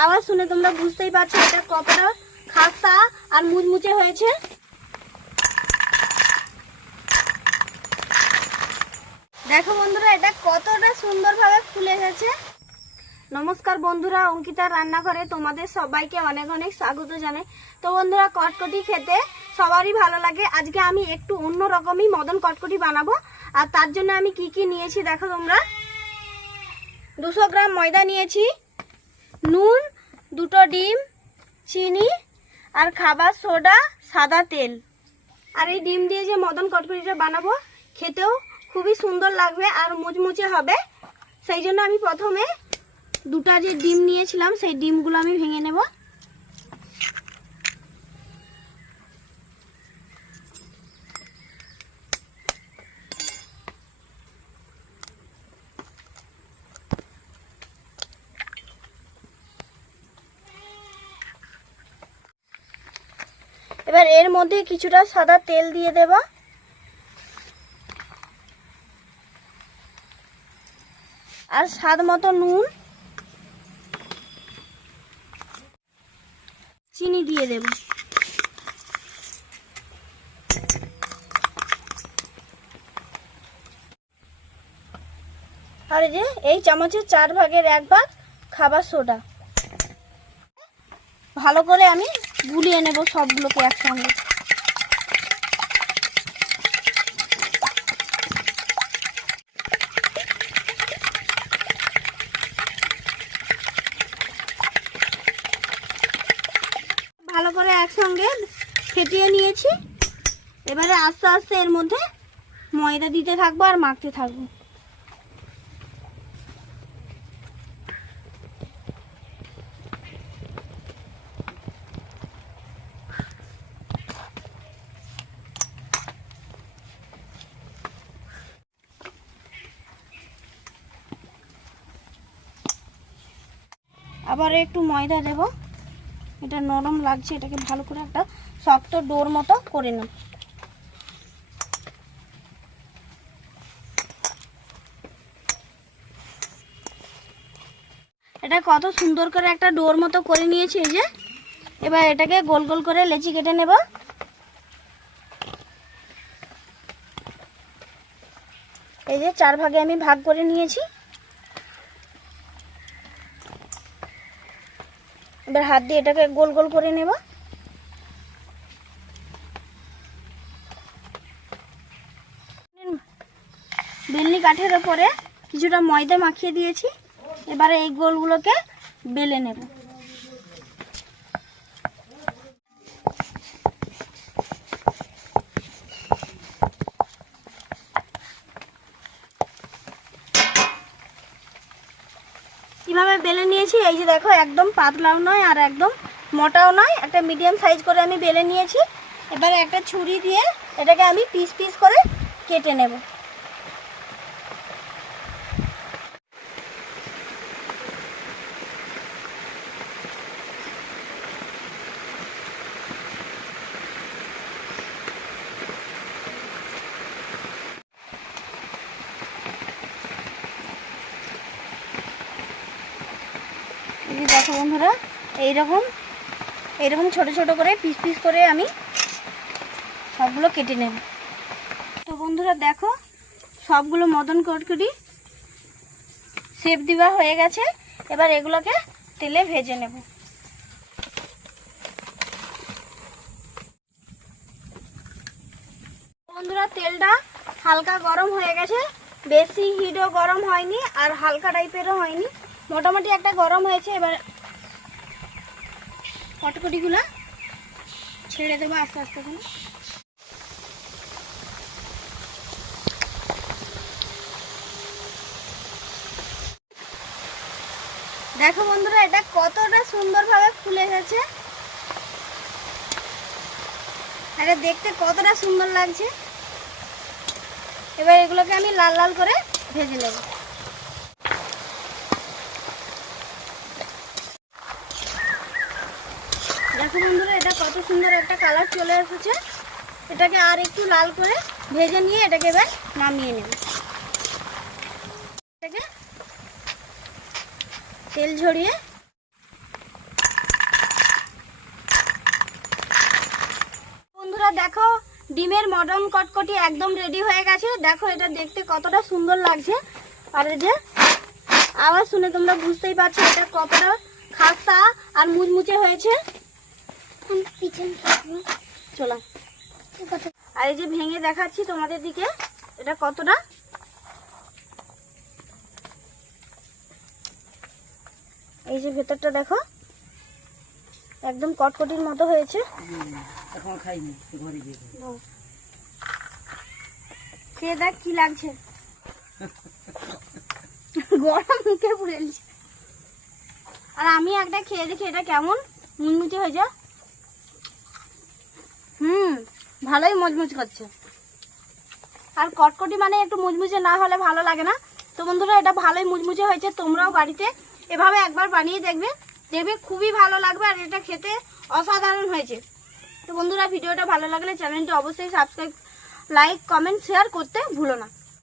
আওয়াজ শুনে তোমরা বুঝতেই পারছো এটা কতটা খাস্তা আর মুচমুচে হয়েছে। দেখো বন্ধুরা এটা কতটা সুন্দরভাবে ফুলে গেছে। নমস্কার বন্ধুরা, অঙ্কিতা রান্নাঘরে তোমাদের সবাইকে অনেক অনেক স্বাগত জানাই। তো বন্ধুরা, কটকটি খেতে সবারই ভালো লাগে। আজকে আমি একটু অন্য রকমই মদন কটকটি বানাবো। আর তার জন্য আমি কি কি নিয়েছি দেখো তোমরা। 200 গ্রাম ময়দা নিয়েছি, নুন, 2টো ডিম, চিনি আর খাবার সোডা, সাদা তেল। আর এই ডিম দিয়ে যে মদন কটকটিটা বানাবো খেতেও খুবই সুন্দর লাগবে আর মুচমুচে হবে। সেই জন্য আমি প্রথমে 2টা যে ডিম নিয়েছিলাম সেই ডিমগুলো আমি ভেঙে নেব। এবার এর মধ্যে কিছুটা সাদা তেল দিয়ে দেব। আর স্বাদ মতো নুন, চিনি দিয়ে দেব। আর যে এই চামচের 4 ভাগের 1 ভাগ খাবার সোডা। ভালো করে আমি গুলিয়ে নেব সবগুলোকে একসঙ্গে। ভালো করে একসঙ্গে ফেটিয়ে নিয়েছি। এবারে আস্তে আস্তে এর মধ্যে ময়দা দিতে থাকবো আর মাখতে থাকবো। আবার একটু ময়দা দেব। এটা নরম লাগছে, এটাকে ভালো করে একটা শক্ত ডোর মতো করে নেব। এটা কত সুন্দর করে একটা ডোর মতো করে নিয়েছি। এই যে এবার এটাকে গোল গোল করে লেচি কেটে নেব। এই যে 4 ভাগে আমি ভাগ করে নিয়েছি। এবার হাত দিয়ে এটাকে গোল গোল করে নেব। বেলনি কাঠের উপরে কিছুটা ময়দা মাখিয়ে দিয়েছি। এবারে এই গোলগুলোকে বেলে নেব। কিভাবে বেলে নিয়েছি এই যে দেখো, একদম পাতলাও নয় আর একদম মোটাও নয়, একটা মিডিয়াম সাইজ করে আমি বেলে নিয়েছি। এবারে একটা ছুরি দিয়ে এটাকে আমি পিস পিস করে কেটে নেব। দেখো বন্ধুরা, এইরকম ছোট ছোট করে পিস পিস করে আমি সবগুলো কেটে নেব। তো বন্ধুরা দেখো, সবগুলো মদন কটকটি শেপ দেওয়া হয়ে গেছে। এবার এগুলোকে তেলে ভেজে নেব। বন্ধুরা তেলটা হালকা গরম হয়ে গেছে, বেশি হিটও গরম হয়নি আর হালকা টাইপেরও হয়নি, মোটামুটি একটা গরম হয়েছে। এবার কটকটিগুলো ছেড়ে দেবো আস্তে আস্তে করে। দেখো বন্ধুরা এটা কতটা সুন্দরভাবে ফুলে গেছে, এটা দেখতে কতটা সুন্দর লাগছে। এবার এগুলোকে আমি লাল লাল করে ভেজে নেব। দেখো বন্ধুরা এটা কত সুন্দর একটা কালার চলে এসেছে। এটাকে আর একটু লাল করে ভেজে নিয়ে এটাকে এবার নামিয়ে নেব। এটাকে তেল ঝরিয়ে বন্ধুরা দেখো ডিমের মটন কটকটি একদম রেডি হয়ে গেছে। দেখো এটা দেখতে কতটা সুন্দর লাগছে, আর এই যে আওয়াজ শুনে তোমরা বুঝতেই পারছো এটা কতটা খাস্তা আর মুচমুচে হয়েছে। চলো আর এই যে ভেঙে দেখাচ্ছি তোমাদের দিকে এটা কতটা, এই যে ভেতরটা দেখো একদম কটকটির মতো হয়েছে। এখন খাইনি, ঘরে গিয়ে খেয়ে দেখ কি লাগছে। গরম মুখে পুড়েছে। আর আমি একটা খেয়ে দেখি এটা কেমন মুচমুচে হয়েছে। ভালোই মুচমুচ করছে। আর কটকটি মানে একটু মুচমুচে না হলে ভালো লাগে না। তো বন্ধুরা এটা ভালোই মুচমুচে হয়েছে, তোমরাও বাড়িতে এভাবে একবার বানিয়ে দেখবে, দেখবে খুবই ভালো লাগবে আর এটা খেতে অসাধারণ হয়েছে। তো বন্ধুরা ভিডিওটা ভালো লাগলে চ্যানেলটি অবশ্যই সাবস্ক্রাইব, লাইক, কমেন্ট, শেয়ার করতে ভুলো না।